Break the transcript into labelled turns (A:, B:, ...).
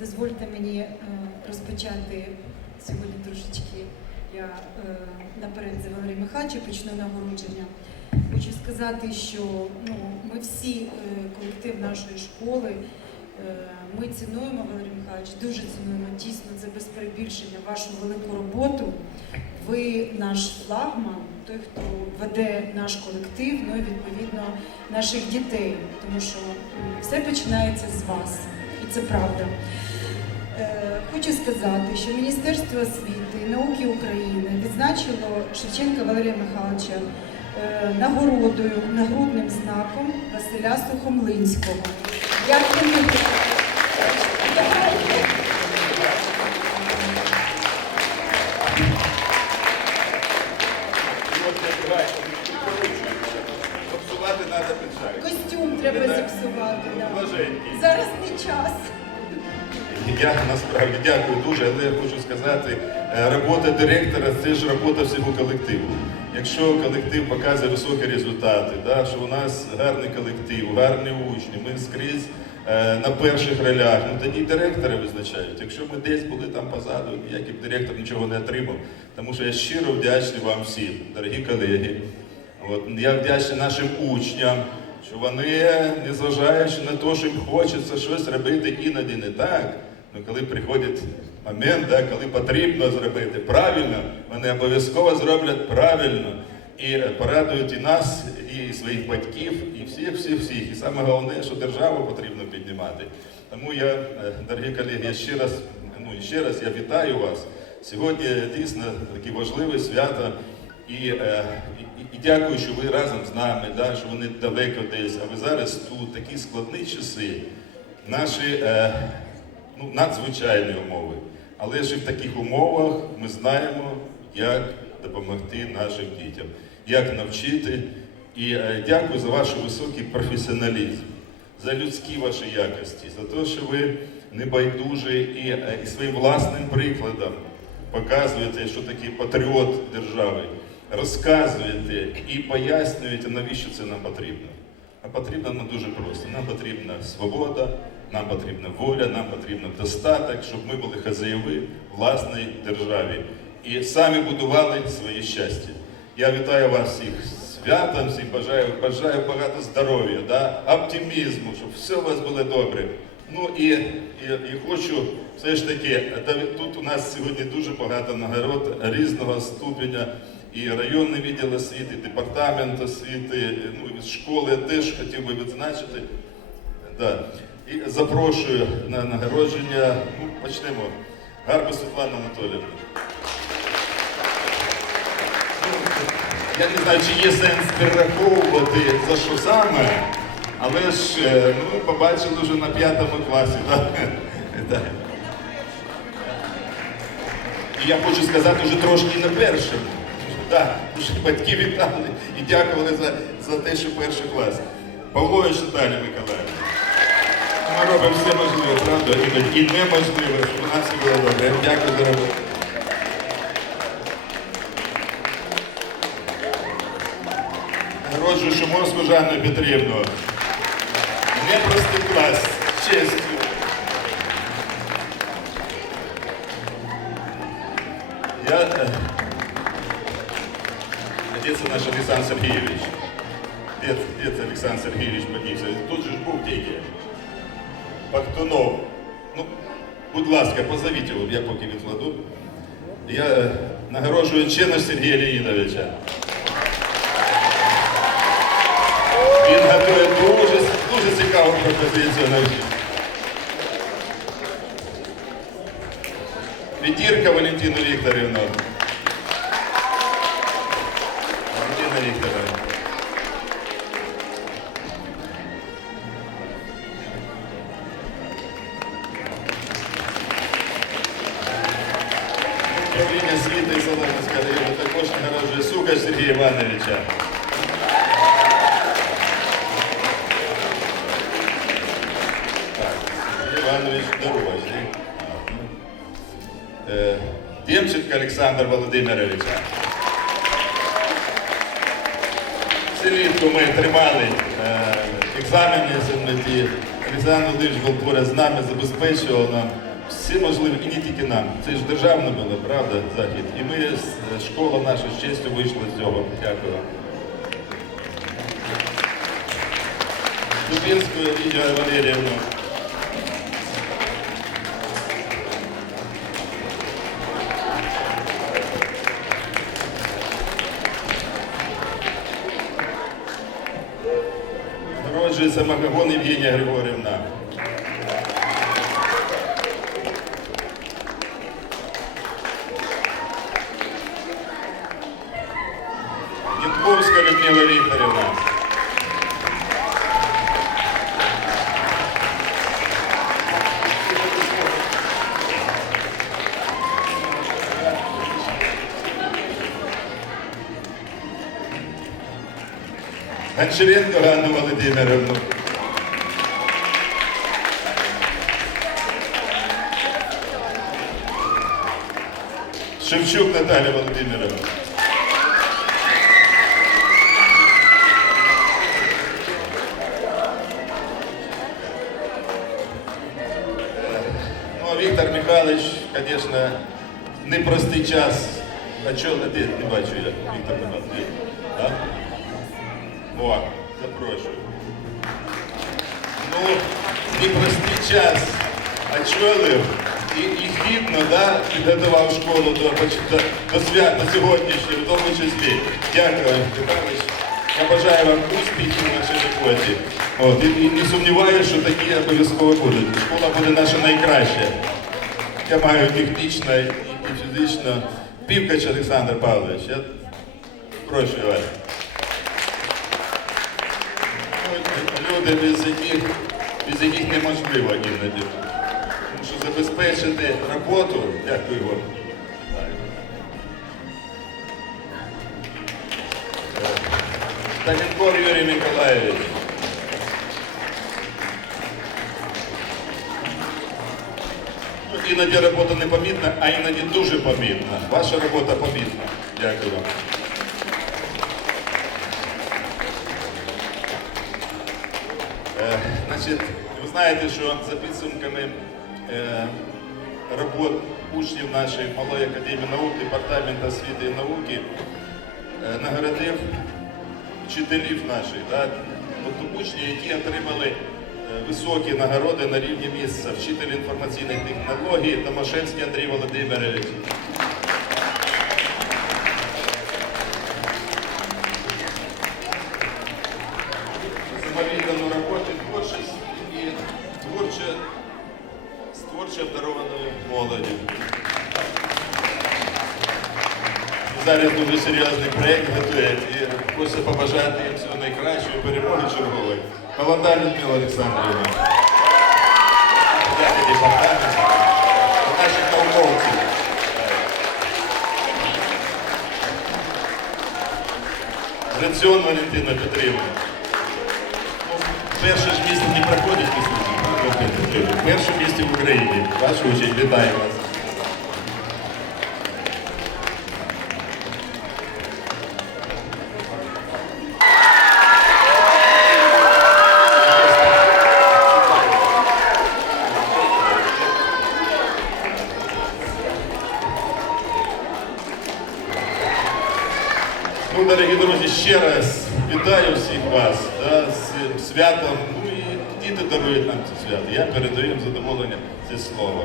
A: Дозвольте мені е, розпочати сьогодні трошечки. Я е, наперед за Валерія Михайловича почну нагородження. Хочу сказати, що ну, ми всі, е, колектив нашої школи, ми цінуємо Валерій Михайлович, дуже цінуємо дійсно це без перебільшення вашу велику роботу. Ви наш флагман, той, хто веде наш колектив, ну і відповідно наших дітей, тому що все починається з вас, і це правда. Е, Хочу сказати, що Міністерство освіти і науки України відзначило Шевченка Валерія Михайловича е, нагородою, нагрудним знаком Василя Сухомлинського.
B: Піджак.
A: Костюм треба зіпсувати. да. Зараз не час.
B: Я насправді дякую дуже, але я хочу сказати, е, робота директора це ж робота всього колективу. Якщо колектив показує високі результати, да, що у нас гарний колектив, гарні учні, ми скрізь е, на перших ролях, ну тоді директори визначають. Якщо ми десь були там позаду, ніякий директор нічого не отримав. Тому що я щиро вдячний вам всім, дорогі колеги. От, я вдячний нашим учням, що вони, незважаючи на те, що їм хочеться щось робити іноді не так, ну коли приходить момент, да, коли потрібно зробити правильно, вони обов'язково зроблять правильно і порадують і нас, і своїх батьків, і всіх, всіх, всіх. І саме головне, що державу потрібно піднімати. Тому я, е, дорогі колеги, я ще раз, ну ще раз я вітаю вас. Сьогодні дійсно таке важливе свято. І, е, і, і дякую, що ви разом з нами, да, що вони далеко десь, а ви зараз тут такі складні часи, наші е, ну, надзвичайні умови. Але ж і в таких умовах ми знаємо, як допомогти нашим дітям, як навчити. І е, дякую за ваш високий професіоналізм, за людські ваші якості, за те, що ви небайдужі і, е, і своїм власним прикладом показуєте, що таке патріот держави, розказуєте і пояснюєте, навіщо це нам потрібно. А потрібно нам дуже просто. Нам потрібна свобода, нам потрібна воля, нам потрібен достаток, щоб ми були хазяєви власній державі і самі будували своє щастя. Я вітаю вас всіх святом, всім бажаю, бажаю багато здоров'я, да, оптимізму, щоб все у вас було добре. Ну і, і, і хочу все ж таки, тут у нас сьогодні дуже багато нагород різного ступеня. І районний відділ освіти, і департамент освіти, ну і школи я теж хотів би відзначити. Да. І запрошую на нагородження. Ну, почнемо. Гарба Світлана Анатоліївна. Ну, Я не знаю, чи є сенс перераховувати за що саме, але ж ну, побачили вже на п'ятому класі. Да? Да. І я хочу сказати вже трошки на першому. Так, вже батьки вітали і дякували за, за те, що перший клас. Павлович Наталія Миколаївна. Ми робимо все можливе, правда, і неможливе, щоб у нас все було добре. Дякую за роботу. Нагороджую Шумовську Жанну Петрівну. Непростий клас, з честю. Я... Отец наш Александр Сергеевич. Отец, отец Александр Сергеевич поднівся. Тут же був тільки. Пахтунов. Ну, будь ласка, позовіть його, я поки відкладу. Я е, нагороджую Ченош Сергія Леонідовича. Він готує дуже, дуже цікаву пропозицію на всіх. Відірка Валентину Вікторівну. Освіти і Солом'янська району також нагороджує Сукач Сергія Івановича. Іванович дорожній. Е, Демченко Олександр Володимировича. Влітку ми тримали е, екзамени земляті. Олександр Володимирович був поряд з нами, забезпечував нам всі можливі, і не тільки нам. Це ж державне було, правда, захід. І ми, школа наша з честю вийшла з цього. Дякую. Дубінську Лідію Валеріївну. Народжується Макагон Євгенія Григорівна. Гончаренко Ганну Володимировну. Шевчук Наталя Володимировна. Ну, а Віктор Михайлович, звісно, непростий час. А чого де не бачу я, Віктор Михайлович? О, запрошую. Ну, непростий час. Очолив і, і гідно да, підготував школу до, до, до свят на сьогоднішнього, в тому числі. Дякую, Михайлович. Я бажаю вам успіхів вашій роботі. От, і, і не сумніваюся, що такі обов'язково будуть. Школа буде наша найкраща. Я маю технічно і фізично. Півкач Олександр Павлович, я прошу вас. Люди, без яких, без яких неможливо іноді. Тому що забезпечити роботу, дякую вам. Таненков Юрій Миколаївич. Ну, Іноді робота не помітна, а іноді дуже помітна. Ваша робота помітна. Дякую вам. Е, Значить, ви знаєте, що за підсумками е, робот учнів нашої Малої академії наук, департаменту освіти і науки е, нагородив вчителів наших, да? тобто учні, які отримали високі нагороди на рівні місця, вчитель інформаційних технологій Томашевський Андрій Володимирович. творче, з творчо обдарованою молоді. Зараз дуже серйозний проєкт готують і хочеться побажати їм всього найкращої перемоги чергової. Молода Людмила Олександрівна. Дякую департаменту. Наших науковців. Граціон Валентина Петрівна. Перше ж місце не проходить Кисуті. Перше місце в Україні. Ваша участь, вітаю вас. Ну, дорогі друзі, ще раз вітаю всіх вас да, з святом. Діти дарують нам це свято. Я передаю їм задоволення ці слово.